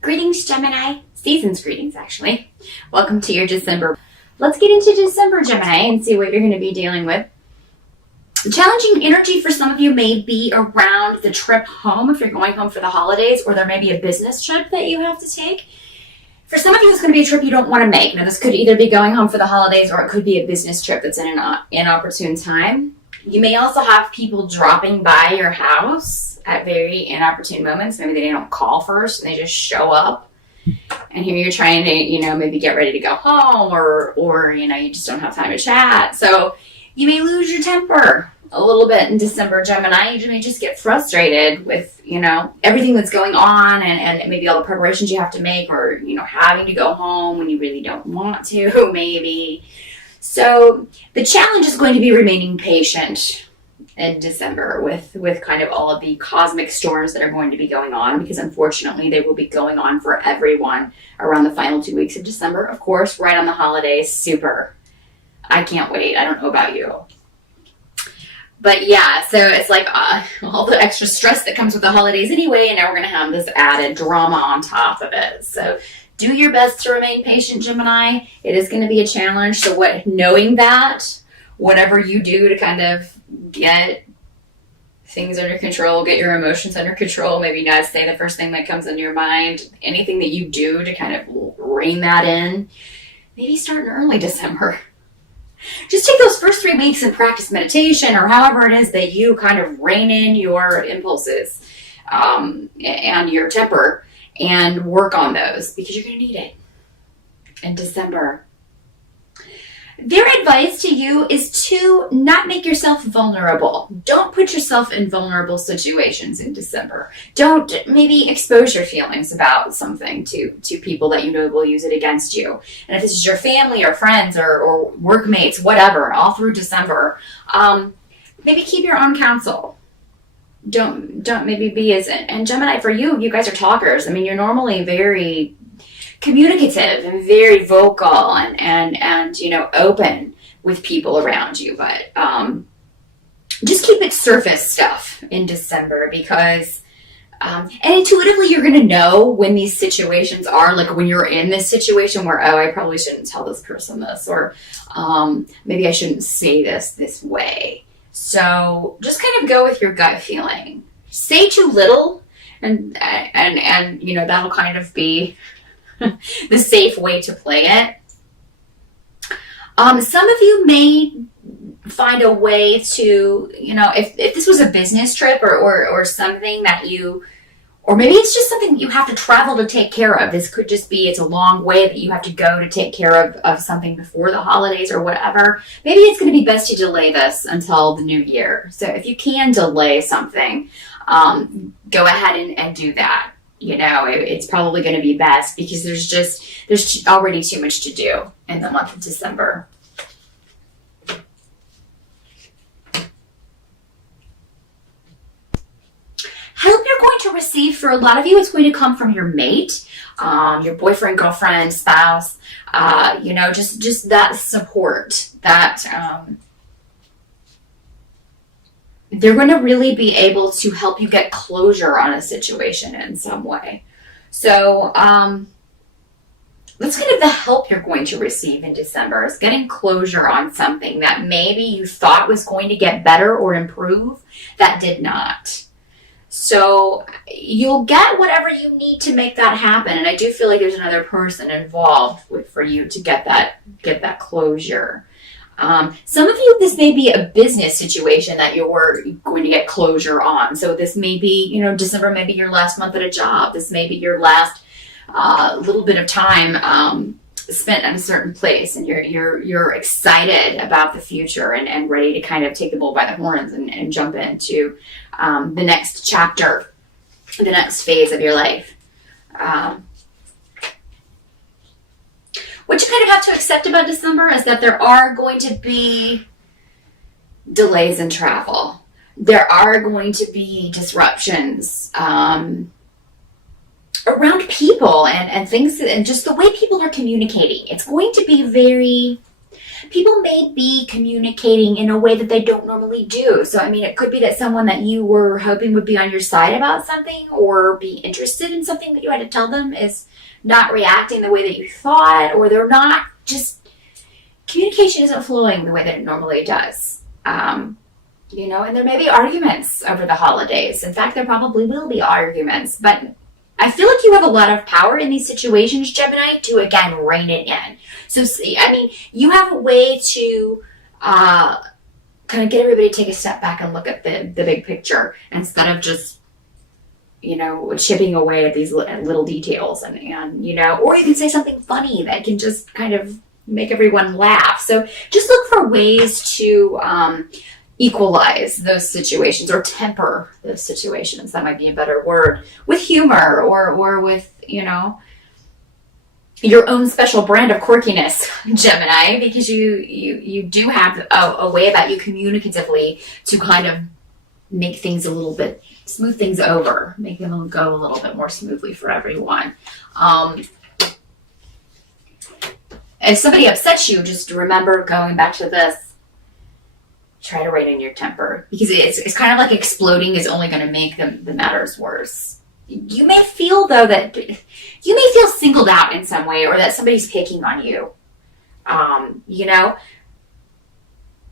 Greetings, Gemini. Season's greetings, actually. Welcome to your December. Let's get into December, Gemini, and see what you're going to be dealing with. Challenging energy for some of you may be around the trip home if you're going home for the holidays, or there may be a business trip that you have to take. For some of you, it's going to be a trip you don't want to make. Now, this could either be going home for the holidays, or it could be a business trip that's in an inopportune time. You may also have people dropping by your house at very inopportune moments. Maybe they don't call first and they just show up. And here you're trying to, maybe get ready to go home or you just don't have time to chat. So you may lose your temper a little bit in December, Gemini. You may just get frustrated with, everything that's going on and maybe all the preparations you have to make, or, having to go home when you really don't want to, maybe. So the challenge is going to be remaining patient in December with kind of all of the cosmic storms that are going to be going on, because unfortunately they will be going on for everyone around the final 2 weeks of December. Of course, right on the holidays. Super. I can't wait. I don't know about you. But yeah, so it's like all the extra stress that comes with the holidays anyway, and now we're going to have this added drama on top of it. So do your best to remain patient, Gemini. It is going to be a challenge. So knowing that, whatever you do to kind of get things under control, get your emotions under control, maybe not say the first thing that comes into your mind, anything that you do to kind of rein that in, maybe start in early December. Just take those first 3 weeks and practice meditation, or however it is that you kind of rein in your impulses and your temper, and work on those, because you're going to need it in December. Their advice to you is to not make yourself vulnerable. Don't put yourself in vulnerable situations in December. Don't maybe expose your feelings about something to people that you know will use it against you. And if this is your family or friends or workmates, whatever, all through December, maybe keep your own counsel. Don't maybe be and Gemini, for you guys are talkers. I mean, you're normally very communicative and very vocal and open with people around you, but just keep it surface stuff in December, because and intuitively you're going to know when these situations are, like when you're in this situation where, I probably shouldn't tell this person this, or maybe I shouldn't say this way. So just kind of go with your gut feeling. Say too little, and that'll kind of be the safe way to play it. Some of you may find a way to, if this was a business trip or something that or maybe it's just something you have to travel to take care of. This could just be, it's a long way that you have to go to take care of something before the holidays or whatever. Maybe it's going to be best to delay this until the new year. So if you can delay something, go ahead and do that. It's probably going to be best, because there's already too much to do in the month of December. Help you're going to receive, for a lot of you, it's going to come from your mate, your boyfriend, girlfriend, spouse, just that support, that they're going to really be able to help you get closure on a situation in some way. So that's kind of the help you're going to receive in December, is getting closure on something that maybe you thought was going to get better or improve that did not. So you'll get whatever you need to make that happen. And I do feel like there's another person involved for you to get that closure. Some of you, this may be a business situation that you're going to get closure on. So this may be, December may be your last month at a job. This may be your last little bit of time spent in a certain place, and you're excited about the future and ready to kind of take the bull by the horns and jump into the next chapter, the next phase of your life. What you kind of have to accept about December is that there are going to be delays in travel. There are going to be disruptions around people and things, and just the way people are communicating. It's going to be very People may be communicating in a way that they don't normally do. So, I mean, it could be that someone that you were hoping would be on your side about something or be interested in something that you had to tell them is not reacting the way that you thought, or they're not just, communication isn't flowing the way that it normally does. And there may be arguments over the holidays. In fact, there probably will be arguments, but I feel like you have a lot of power in these situations, Gemini, to, again, rein it in. So, I mean, you have a way to kind of get everybody to take a step back and look at the big picture instead of just, chipping away at these little details. And or you can say something funny that can just kind of make everyone laugh. So just look for ways to equalize those situations or temper those situations. That might be a better word, with humor or with, your own special brand of quirkiness, Gemini, because you do have a way about you communicatively to kind of make things a little bit, smooth things over, make them go a little bit more smoothly for everyone. If somebody upsets you, just remember, going back to this, try to rein in your temper, because it's kind of like exploding is only going to make the matters worse. You may feel, though, that you may feel singled out in some way, or that somebody's picking on you.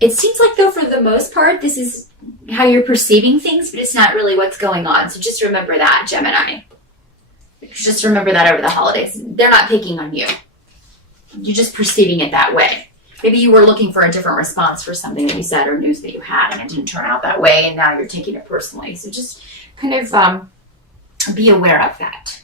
It seems like, though, for the most part, this is how you're perceiving things, but it's not really what's going on. So just remember that, Gemini. Just remember that over the holidays. They're not picking on you. You're just perceiving it that way. Maybe you were looking for a different response for something that you said or news that you had, and it didn't turn out that way, and now you're taking it personally. So just kind of be aware of that.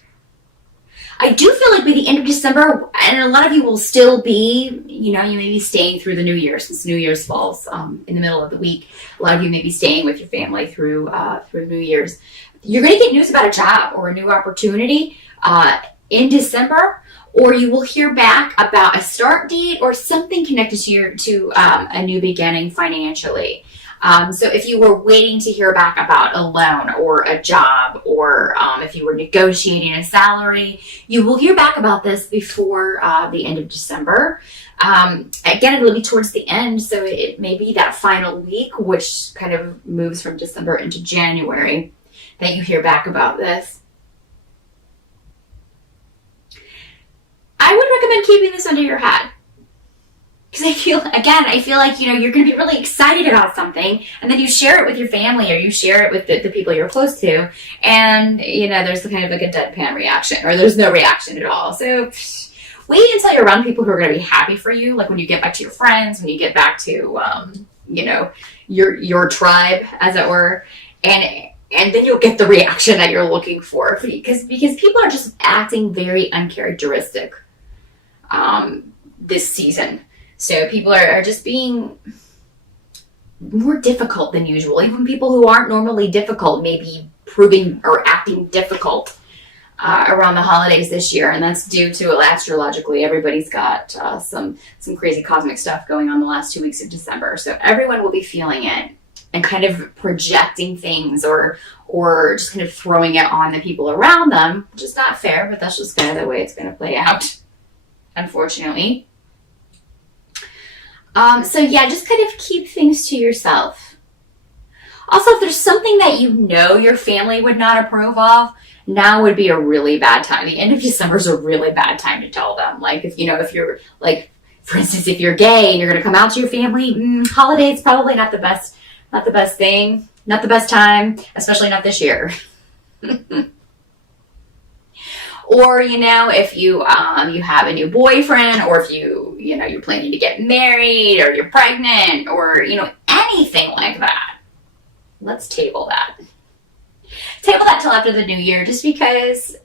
I do feel like by the end of December, and a lot of you will still be, you may be staying through the New Year, since New Year's falls in the middle of the week. A lot of you may be staying with your family through New Year's. You're going to get news about a job or a new opportunity in December, or you will hear back about a start date or something connected to a new beginning financially. So if you were waiting to hear back about a loan or a job, or if you were negotiating a salary, you will hear back about this before the end of December. Again, it'll be towards the end, so it may be that final week, which kind of moves from December into January, that you hear back about this. I would recommend keeping this under your hat. Because I feel like, you're going to be really excited about something, and then you share it with your family, or you share it with the people you're close to, and, there's kind of like a deadpan reaction, or there's no reaction at all. So wait until you're around people who are going to be happy for you, like when you get back to your friends, when you get back to, your tribe, as it were, and then you'll get the reaction that you're looking for, because people are just acting very uncharacteristic this season. So people are just being more difficult than usual. Even people who aren't normally difficult may be proving or acting difficult around the holidays this year. And that's due to, astrologically, everybody's got some crazy cosmic stuff going on the last 2 weeks of December. So everyone will be feeling it and kind of projecting things or just kind of throwing it on the people around them, which is not fair, but that's just kind of the way it's going to play out, unfortunately. Just kind of keep things to yourself. Also, if there's something that your family would not approve of, now would be a really bad time. The end of December is a really bad time to tell them. Like, if you're, like, for instance, if you're gay and you're going to come out to your family, holiday is probably not the best thing, not the best time, especially not this year. Or, if you have a new boyfriend, or if you're planning to get married, or you're pregnant, or, anything like that. Let's table that. Table that till after the new year, just because,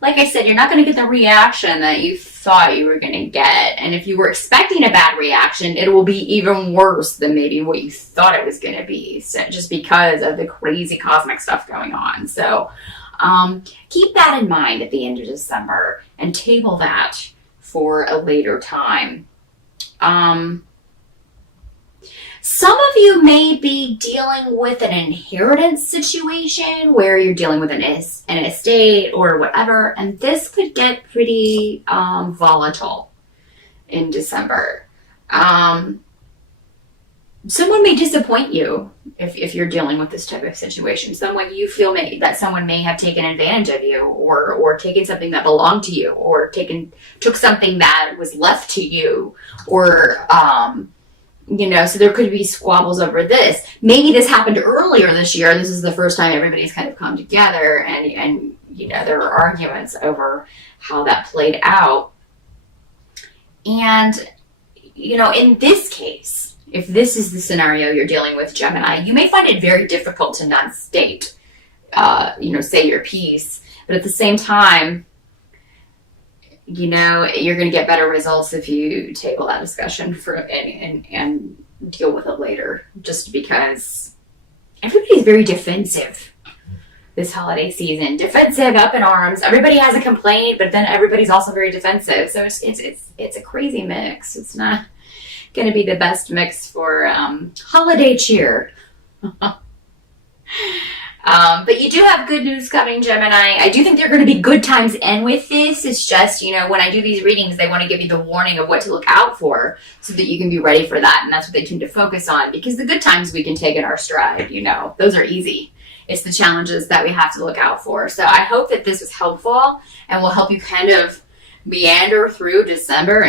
like I said, you're not going to get the reaction that you thought you were going to get. And if you were expecting a bad reaction, it will be even worse than maybe what you thought it was going to be, so, just because of the crazy cosmic stuff going on. So, keep that in mind at the end of December and table that for a later time. Some of you may be dealing with an inheritance situation where you're dealing with an estate or whatever, and this could get pretty volatile in December. Someone may disappoint you if you're dealing with this type of situation. Someone you feel that someone may have taken advantage of you, or taken something that belonged to you, or took something that was left to you, or so there could be squabbles over this. Maybe this happened earlier this year. This is the first time everybody's kind of come together, and there were arguments over how that played out. And in this case, if this is the scenario you're dealing with, Gemini, you may find it very difficult to not state, say your piece. But at the same time, you're going to get better results if you table that discussion and deal with it later. Just because everybody's very defensive this holiday season. Defensive, up in arms. Everybody has a complaint, but then everybody's also very defensive. So it's a crazy mix. It's not going to be the best mix for holiday cheer. But you do have good news coming, Gemini. I do think there are going to be good times end with this. It's just, when I do these readings, they want to give you the warning of what to look out for so that you can be ready for that. And that's what they tend to focus on, because the good times we can take in our stride, those are easy. It's the challenges that we have to look out for. So I hope that this was helpful and will help you kind of meander through December